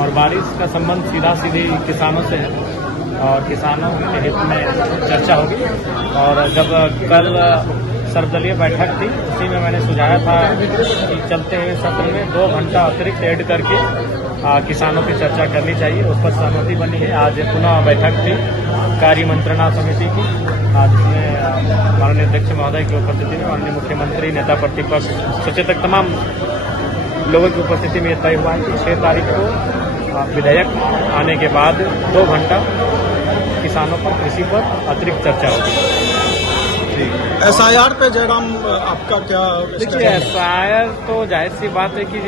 और बारिश का संबंध सीधा सीधी किसानों से है और किसानों के हित में चर्चा होगी। और जब कल सर्वदलीय बैठक थी उसी में मैंने सुझाया था कि चलते हुए सत्र में 2 घंटा अतिरिक्त ऐड करके किसानों की चर्चा करनी चाहिए। उस पर सहमति बनी है। आज पुनः बैठक थी कार्य मंत्रणा समिति की, जिसमें माननीय अध्यक्ष महोदय की उपस्थिति में माननीय मुख्यमंत्री, नेता प्रतिपक्ष, सचेतक तमाम लोगों की उपस्थिति में तय हुआ है कि 6 तारीख को विधेयक आने के बाद 2 घंटा किसानों पर, कृषि पर अतिरिक्त चर्चा होगी। SIR पे जयराम आपका क्या? देखिए, SIR तो जाहिर सी बात है कि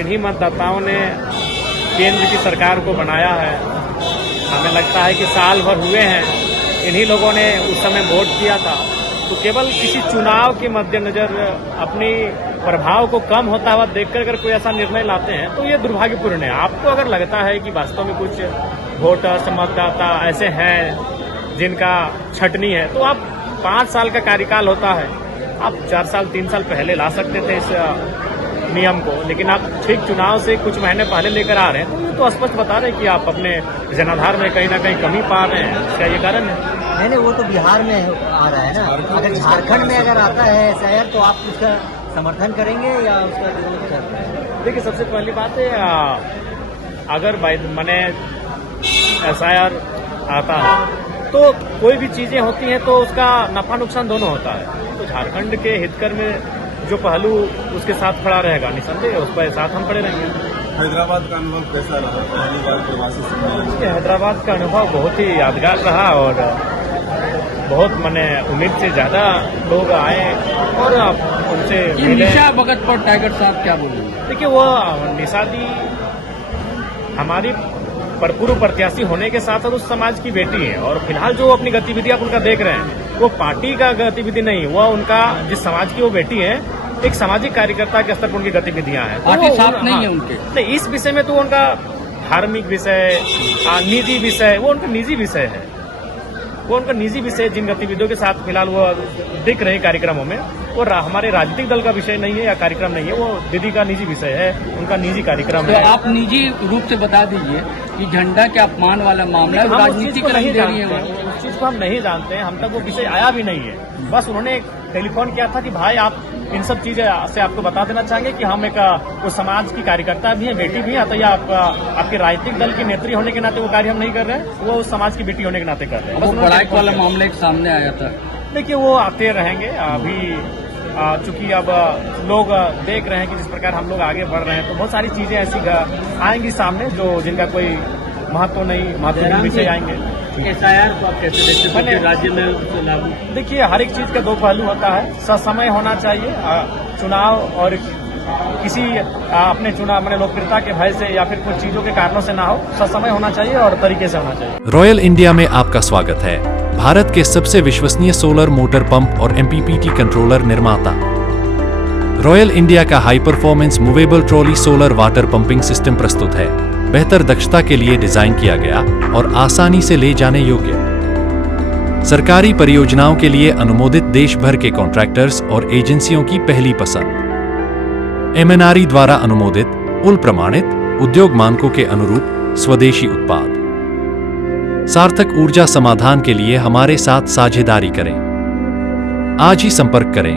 इन्हीं मतदाताओं ने केंद्र की सरकार को बनाया है। हमें लगता है कि साल भर हुए हैं, इन्हीं लोगों ने उस समय वोट किया था। तो केवल किसी चुनाव के मद्देनजर अपनी प्रभाव को कम होता हुआ देखकर अगर कोई ऐसा निर्णय लाते हैं तो ये दुर्भाग्यपूर्ण है। आपको अगर लगता है कि वास्तव में कुछ वोटर, मतदाता ऐसे हैं जिनका छटनी है, तो आप 5 साल का कार्यकाल होता है, आप 4 साल 3 साल पहले ला सकते थे इस नियम को, लेकिन आप ठीक चुनाव से कुछ महीने पहले लेकर आ रहे हैं। तो ये तो स्पष्ट बता रहे हैं कि आप अपने जनाधार में कहीं ना कहीं कमी पा रहे हैं। इसका ये कारण है। नहीं, वो तो बिहार में आ रहा है ना। अगर झारखंड में अगर आता है SIR तो आप उसका समर्थन करेंगे या उसका विरोध करते हैं? देखिए, सबसे पहली बात है, अगर मैंने SIR आता है तो कोई भी चीजें होती हैं तो उसका नफा नुकसान दोनों होता है। तो झारखंड के हितकर में जो पहलू उसके साथ खड़ा रहेगा, निसंदेह उस पर साथ हम खड़े रहेंगे। हैदराबाद का अनुभव कैसा रहा? पहली बार प्रवासी सम्मेलन। हैदराबाद का अनुभव बहुत ही यादगार रहा और बहुत उम्मीद से ज्यादा लोग आए और उनसे निशा भगत पर टाइगर साहब क्या बोलेंगे? देखिए, वो निशादी हमारी पूर्व प्रत्याशी होने के साथ साथ उस समाज की बेटी है और फिलहाल जो अपनी गतिविधि आप उनका देख रहे हैं वो पार्टी का गतिविधि नहीं, वह उनका जिस समाज की वो बेटी है, एक सामाजिक कार्यकर्ता के स्तर पर उनकी गतिविधियां हैं। पार्टी साथ नहीं है उनके। नहीं, इस विषय में तो उनका धार्मिक विषय, निजी विषय, वो उनका निजी विषय है। वो उनका निजी विषय जिन गतिविधियों के साथ फिलहाल वो दिख रहे कार्यक्रमों में, वो हमारे राजनीतिक दल का विषय नहीं है या कार्यक्रम नहीं है, वो दीदी का निजी विषय है, उनका निजी कार्यक्रम तो है। आप निजी रूप से बता दीजिए कि झंडा के अपमान वाला मामला राजनीतिक नहीं दे रही है। उस चीज को हम नहीं जानते हैं, हम तक वो विषय आया भी नहीं है। बस उन्होंने टेलीफोन किया था कि भाई आप इन सब चीजें से आपको बता देना चाहेंगे कि हम एक वो समाज की कार्यकर्ता भी हैं, बेटी भी हैं, अतः आपके राजनीतिक दल के नेत्री होने के नाते वो कार्य हम नहीं कर रहे हैं, वो उस समाज की बेटी होने के नाते कर रहे हैं। वो बड़ाई वाला मामला एक सामने आया था। देखिए, वो आते रहेंगे। अभी चूंकि अब लोग देख रहे हैं कि जिस प्रकार हम लोग आगे बढ़ रहे हैं तो बहुत सारी चीजें ऐसी आएंगी सामने जो जिनका कोई महत्वपूर्ण विषय आएंगे। SIR को आप कैसे देखते हैं राज्य में लागू? देखिए, हर एक चीज का 2 पहलू होता है। ससमय होना चाहिए चुनाव और किसी अपने चुनाव लोकप्रियता के भय से या फिर कुछ चीजों के कारणों से ना हो, ससमय होना चाहिए और तरीके से होना चाहिए। रॉयल इंडिया में आपका स्वागत है। भारत के सबसे विश्वसनीय सोलर मोटर पंप और MPPT कंट्रोलर निर्माता। रॉयल इंडिया का high performance movable trolley solar water pumping system प्रस्तुत है। बेहतर दक्षता के लिए डिजाइन किया गया और आसानी से ले जाने योग्य। सरकारी परियोजनाओं के लिए अनुमोदित देश भर के कॉन्ट्रैक्टर्स और एजेंसियों की पहली पसंद। MNRE द्वारा अनुमोदित, उल प्रमाणित, उद्योग मानकों के अनुरूप स्वदेशी उत्पाद। सार्थक ऊर्जा समाधान के लिए हमारे साथ साझेदारी करें। आज ही संपर्क करें।